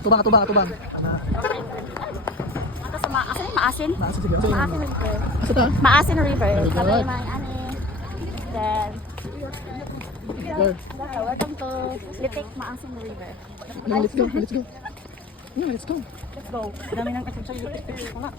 Tubang, tubang, tubang. Ato sa Maasin? Maasin sige. Maasin River. Asa ta? Maasin River. Very good. Kabay man ani. Then Go. welcome to Litik Maasin River. Let's go, let's go. Yeah, let's go. Let's go. Dami nang kasi sa Litik. Wala.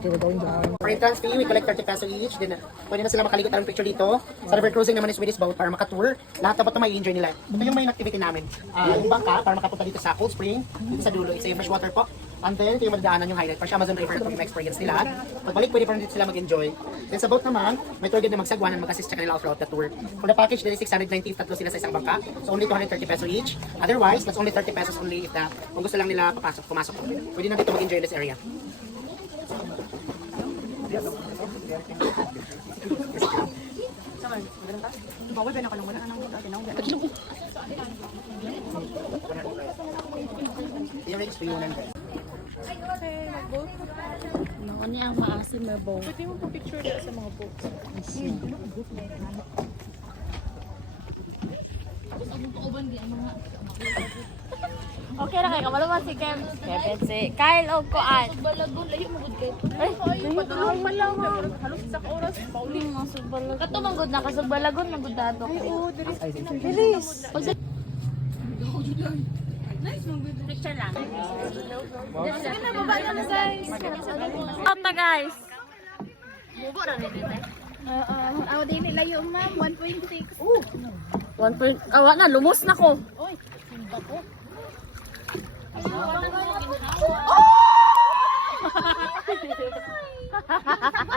Okay, we're going down. For entrance fee, we collect 30 peso each. Then, pwede na sila makaligot ng picture dito. Sa river cruising naman is Swedish boat para makatour. Lahat dapat na may enjoy nila. Ito yung main activity namin. Yung bangka para makapunta dito sa Cold Spring, dito sa dulo. It's a freshwater po. And then, ito yung madadaanan yung highlight. Para sa Amazon River, ito yung experience nila. Pagbalik, pwede pa rin dito sila mag-enjoy. Then sa boat naman, may tour guide na magsagwanan, mag-assist sa kanila throughout the tour. For the package, there is 690 tatlo sila sa isang bangka. So only 230 peso each. Otherwise, that's only 30 pesos only if kung gusto lang nila pumasok. Pwede na dito mag-enjoy in this area. Bawal ba na kalong wala nang tinaw. Yung next 300. No, ni ang Maasin River. Pwede mo po picture dito sa mga boats. Okay na kayo, kamalo si Kevin, si Kyle o Kuan. Balagon, layo mo gud kay. Ay, Padulong pa lang. Halos sa oras. pauling mga sugbalagon. Kato manggod na, kasugbalagon, manggod dato. Oo, there is. Bilis. Picture lang. Sige na, baba na na guys. Ata guys. Bubo ra ni dito. Aw din layo ma'am, 1.6. 1 point, awa na, lumos na ko. Oy, timba ko.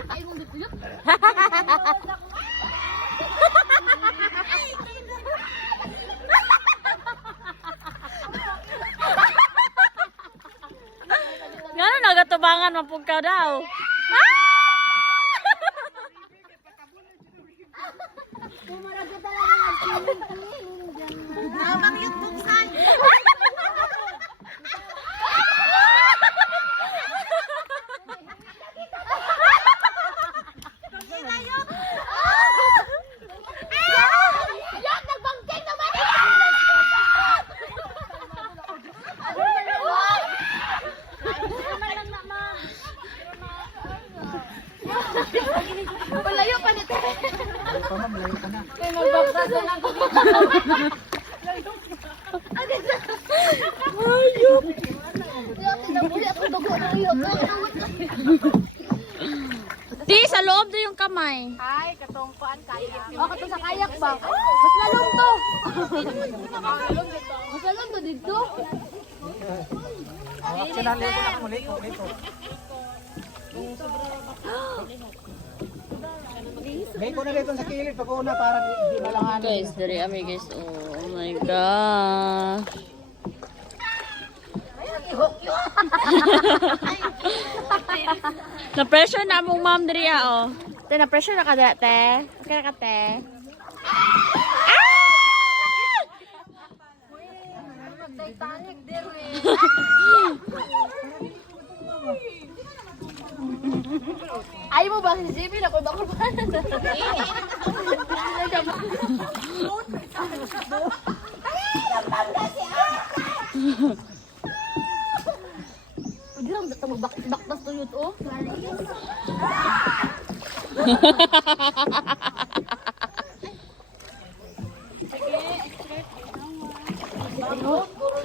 Ay mong bituyot. Ngano nagatubangan mapugkaw daw. Namang YouTube san. Malayo pa nito. Malayo pa na. Kaya magbaktas na lang ko dito. Ayop. Tinabuli ako dugo na yun. Di, sa loob do yung kamay. Ay, katong kuan kayak. Oh, katong sa kayak ba? Mas lalong to. Mas lalong to dito. Sinali ko na muli ko. Leko na dito sa kilid pag una para di malanganin. Guys, dari ami guys. Oh my gosh. Na-pressure na mong mom diri oh. Te, na-pressure na ka dira, te. Okay na ka, te. Titanic din eh. Ay mo ba si Jimmy na kung ako ba na? Hindi lang dito magbaktas to yun oh.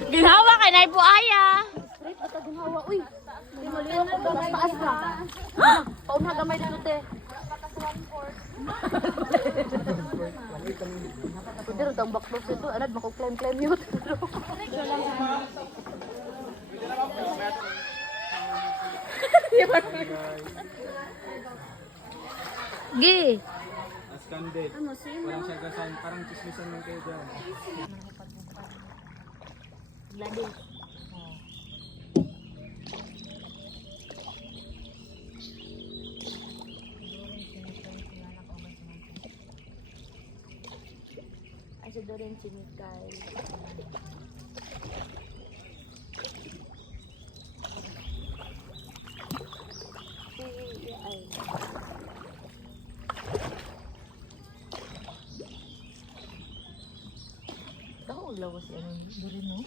Ginawa kay nay buaya. At ginhawa, uy. Di maliw ko ba taas na? Paun na gamay dito te. Pero tang baklas ito, anad mako-climb yun. Gi. Ascanded. Parang siya kasan, parang chismisan lang kayo dyan. Ay, sa doon si Mikay. maglawas si ano, Doreen, no?